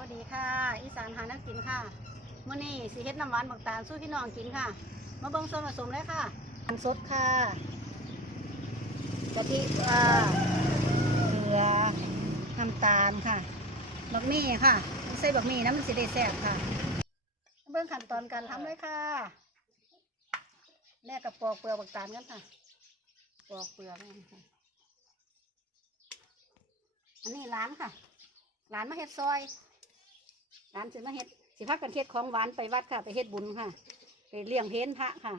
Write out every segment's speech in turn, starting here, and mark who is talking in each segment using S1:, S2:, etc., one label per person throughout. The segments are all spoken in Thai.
S1: วัสดีค่ะ อีสานหานักกินค่ะมื้อนี้สีเฮ็ดน้ำหวานบักตาลสู้พี่น้องกินค่ะ มาเบิ่งส่วนผสมเลยค่ะน้ำสดค่ะกะทิค่ะเกลือน้ำตาลค่ะบักมี่ค่ะใส่บักมี่นะมันสิได้แซ่บค่ะมาเบิ่งขั้นตอนการทำเลยค่ะแรกกับปอกเปลือกบักตาลกันค่ะปอกเปลือกค่ะอันนี้ร้านค่ะร้านมาเฮ็ดซอย ร้านสิมาเฮ็ดสิพักกันเฮ็ดของหวานไปวัดค่ะ ไปเฮ็ดบุญค่ะ ไปเลี้ยงเพนพระค่ะ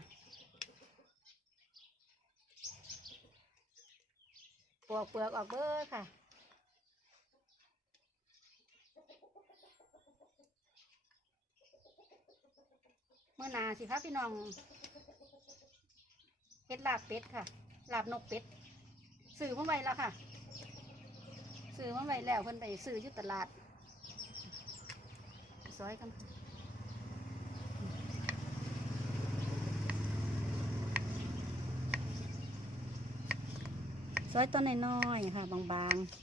S1: ปอกเปลือกออกเบ้อค่ะเมื่อหนาสิพาพี่น้องเฮ็ดลาบเป็ดค่ะลาบนกเป็ดซื้อเมาไว้แล้วค่ะซื้อเมาไว้แล้วเพิ่นไปซื้อยู่ตลาด ซอยกันซอยต้นน้อยๆค่ะ บางๆ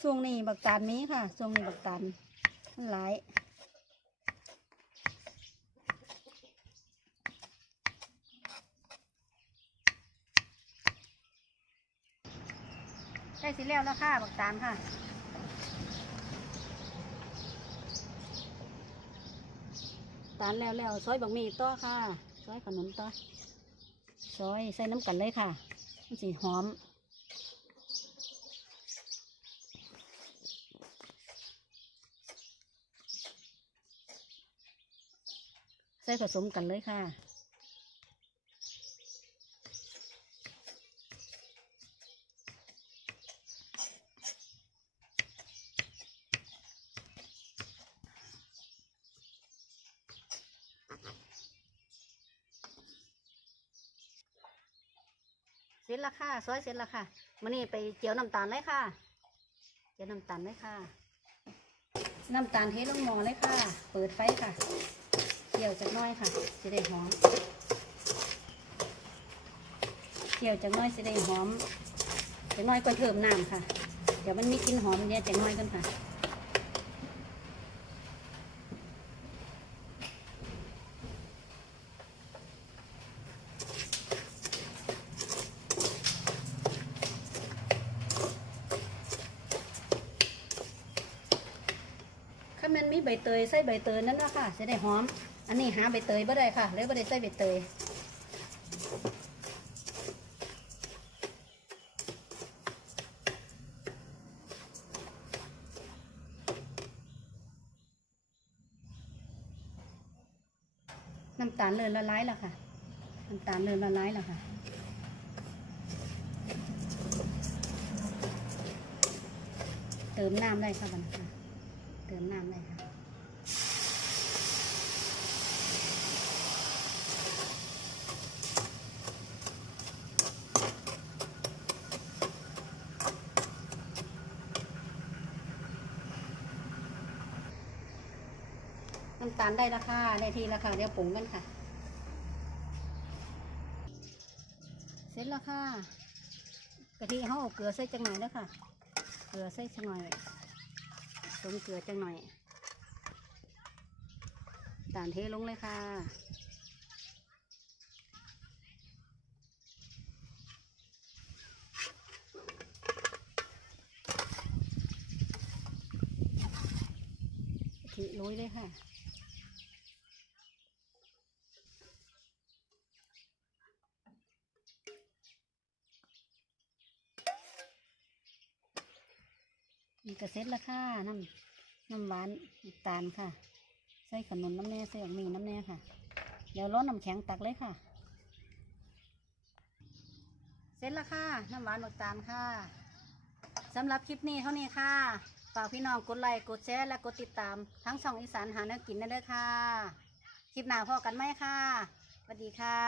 S1: ช่วงนี้บักตาลนี้ค่ะช่วงนี้บักตาลมันหลาย ล้สิแล้วแล้วค่ะบักตาลค่ะตาลแล้วแล้วซอยบักหมี่ต่อค่ะ ซอยขนมต่อซอยใส่น้ำกันเลยค่ะมันสีหอม ใส่ผสมกันเลยค่ะ เสร็จและค่ะซอยเสร็จและค่ะมันนี่ไปเจียวน้ำตาลเลยค่ะ เจียวน้ำตาลเลยค่ะ น้ำตาลเทลงหม้อเลยค่ะ เปิดไฟค่ะเจียวจักน้อยค่ะจะได้หอมเจียวจักน้อยจะได้หอมจักน้อยก็เพิ่มน้ำค่ะ เดี๋ยวมันมีกลิ่นหอมเนี่ยจักน้อยกันค่ะ มันมีใบเตยใส่ใบเตยนั่นนะค่ะจะได้หอม อันนี้หาใบเตยบ่ได้ค่ะเลยบ่ได้ใส่ใบเตยน้ำตาลเลือนละลายแล้วค่ะ น้ำตาลเลือนละลายแล้วค่ะเติมน้ำได้ค่ะบันค่ะ ติมน้ำได้ค่ะน้ำตาลได้ราคาได้ทีราคาเดี๋ยวปรุงกันค่ะ เสร็จแล้วค่ะกะทิเขาเอาเกลือใส่จังหน่อยแล้วค่ะ เกลือใส่จังหน่อย มเกลือจังหน่อยตาลเทลงเลยค่ะกะทิโรยเลยค่ะนี่ก็เสร็จแล้วค่ะน้ำ น้ำหวานน้ำตาลค่ะ ใส่ขนมน้ำแน่ใส่ออกมีน้ำแน่ค่ะ เดี๋ยวร้อนน้ำแข็งตักเลยค่ะ เสร็จแล้วค่ะ น้ำหวานน้ำตาลค่ะสำหรับคลิปนี้เท่านี้ค่ะ ฝากพี่น้องกดไลค์กดแชร์และกดติดตาม ทั้งช่องอีสานหาแนวกินได้เลยค่ะ คลิปหน้าพอกันไหมค่ะสวัสดีค่ะ